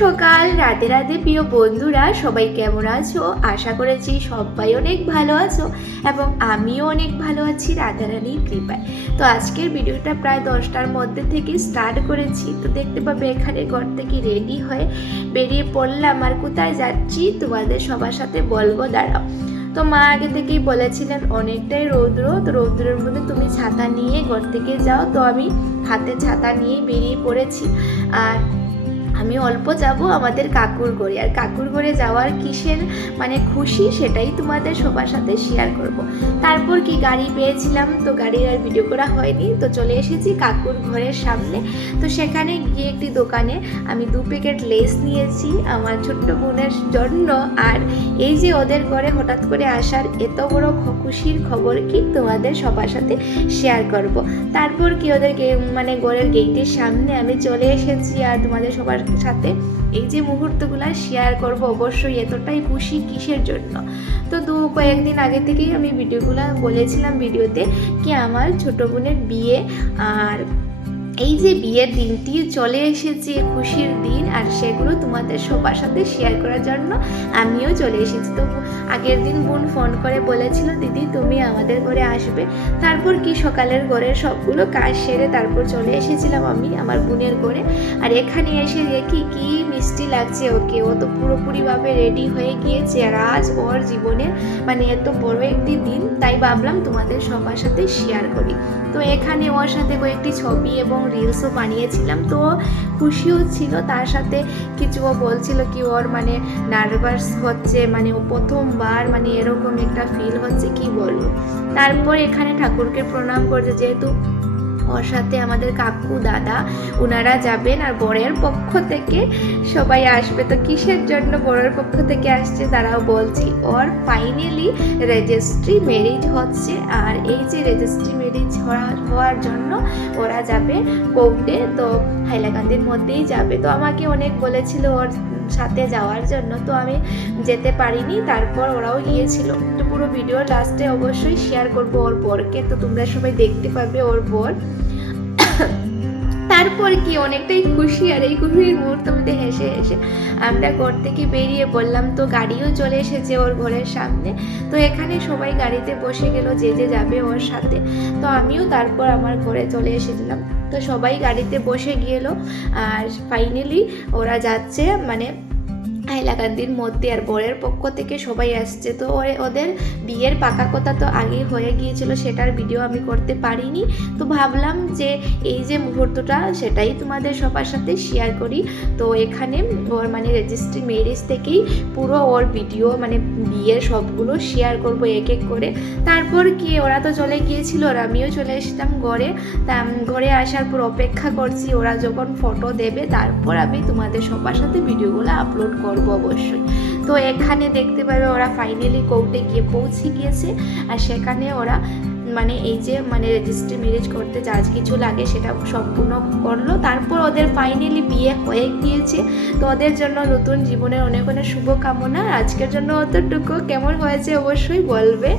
সকাল, রাধে রাধে প্রিয় বন্ধুরা, সবাই কেমন আছো? আশা করেছি সবাই অনেক ভালো আছো এবং আমিও অনেক ভালো আছি রাধারানীর কৃপায়। তো আজকের ভিডিওটা প্রায় 10টার মধ্যে থেকে স্টার্ট করেছি। তো দেখতে পাবে এখানে ঘর থেকে রেডি হয়ে বেরিয়ে পড়লাম। আর কোথায় যাচ্ছি তোমাদের সবার সাথে বলবো, দাঁড়াও। তো মা আগে থেকেই বলেছিলেন অনেকটাই রৌদ্র, তো রৌদ্রের মধ্যে তুমি ছাতা নিয়ে ঘর থেকে যাও। তো আমি হাতে ছাতা নিয়ে বেরিয়ে পড়েছি। আর আমি অল্প যাব আমাদের কাকুর ঘরে। আর কাকুর ঘরে যাওয়ার কিসের খুশি, সেটাই তোমাদের সবার সাথে শেয়ার করব। তারপর কি গাড়ি পেয়েছিলাম, তো গাড়ির আর ভিডিও করা হয়নি। তো চলে এসেছি কাকুর ঘরের সামনে। তো সেখানে গিয়ে একটি দোকানে আমি 2 প্যাকেট লেস নিয়েছি আমার ছোট্ট বোনের জন্য। আর এই যে ওদের ঘরে হঠাৎ করে আসার এত বড় খুশির খবর কি তোমাদের সবার সাথে শেয়ার করব। তারপর কি ওদের ঘরের গেটের সামনে আমি চলে এসেছি। আর তোমাদের সবার সাথে এই যে মুহূর্তগুলো শেয়ার করব। অবশ্যই এতটাই খুশি কিসের জন্য, তো কয়েকদিন আগে থেকেই আমি ভিডিওগুলো বলেছিলাম ভিডিওতে কি আমার ছোট বোনের বিয়ে। আর এই যে বিয়ের দিনটি চলে এসেছে, খুশির দিন, আর সেগুলো তোমাদের সবার সাথে শেয়ার করার জন্য আমিও চলে এসেছি। তো আগের দিন বোন ফোন করে বলেছিল দিদি তুমি আমাদের ঘরে আসবে। তারপর কি সকালের ঘরের সবগুলো কাজ সেরে তারপর চলে এসেছিলাম আমি আমার বোনের ঘরে। আর এখানে এসে দেখি কি মিষ্টি লাগছে ওকে। ও তো পুরোপুরিভাবে রেডি হয়ে গিয়েছে। আর আজ ওর জীবনের এত বড় একটি দিন, তাই ভাবলাম তোমাদের সবার সাথে শেয়ার করি। তো এখানে ওর সাথে কয়েকটি ছবি এবং রিলসও বানিয়েছিলাম। তো খুশিও ছিল, তার সাথে কিছু ও বলছিল কি ওর নার্ভাস হচ্ছে, ও প্রথমবার এরকম একটা ফিল হচ্ছে, কি বলবো। তারপর এখানে ঠাকুরকে প্রণাম করছে, যেহেতু ওর সাথে আমাদের কাকু দাদা ওনারা যাবেন আর বরের পক্ষ থেকে সবাই আসবে। তো কিসের জন্য বরের পক্ষ থেকে আসছে তারাও বলছি। ওর ফাইনালি রেজিস্ট্রি ম্যারেজ হচ্ছে। আর এই যে রেজিস্ট্রি ম্যারেজ হওয়ার জন্য ওরা যাবে কোর্টে, তো হাইলাকান্দির মধ্যেই যাবে। তো আমাকে অনেক বলেছিল ওর সাথে যাওয়ার জন্য, তো আমি যেতে পারিনি। তারপর ওরাও গিয়েছিল। তো পুরো ভিডিও লাস্টে অবশ্যই শেয়ার করবো ওর বরকে, তো তোমরা সবাই দেখতে পাবে ওর বর। তারপর কি অনেকটাই খুশি। আর এই খুশির মুহূর্ত মধ্যে হেসে হেসে আমরা ঘর থেকে বেরিয়ে পড়লাম। তো গাড়িও চলে এসেছে ওর ঘরের সামনে। তো এখানে সবাই গাড়িতে বসে গেল, যে যে যাবে ওর সাথে। তো আমিও তারপর আমার ঘরে চলে এসেছিলাম। তো সবাই গাড়িতে বসে গেল। আর ফাইনালি ওরা যাচ্ছে হাইলাকান্দির মধ্যে। আর বরের পক্ষ থেকে সবাই আসছে। তো ওদের বিয়ের পাকা কথা তো আগেই হয়ে গিয়েছিল, সেটার ভিডিও আমি করতে পারিনি। তো ভাবলাম যে এই যে মুহূর্তটা সেটাই তোমাদের সবার সাথে শেয়ার করি। তো এখানে ওর রেজিস্ট্রি ম্যারেজ থেকেই পুরো ওর ভিডিও বিয়ের সবগুলো শেয়ার করব এক এক করে। তারপর কি ওরা তো চলে গিয়েছিল আর আমিও চলে এসেছিলাম ঘরে। ঘরে আসার পর অপেক্ষা করছি ওরা যখন ফটো দেবে, তারপর আমি তোমাদের সবার সাথে ভিডিওগুলো আপলোড করব অবশ্যই। তো এখানে দেখতে পাবে ওরা ফাইনালি কোর্টে গিয়ে পৌঁছে গিয়েছে। আর সেখানে ওরা এই যে রেজিস্ট্রি ম্যারেজ করতে যা কিছু লাগে সেটা সম্পূর্ণ করলো। তারপর ওদের ফাইনালি বিয়ে হয়ে গিয়েছে। তো ওদের জন্য নতুন জীবনের অনেক অনেক শুভকামনা। আজকের জন্য অতটুকু। কেমন হয়েছে অবশ্যই বলবে।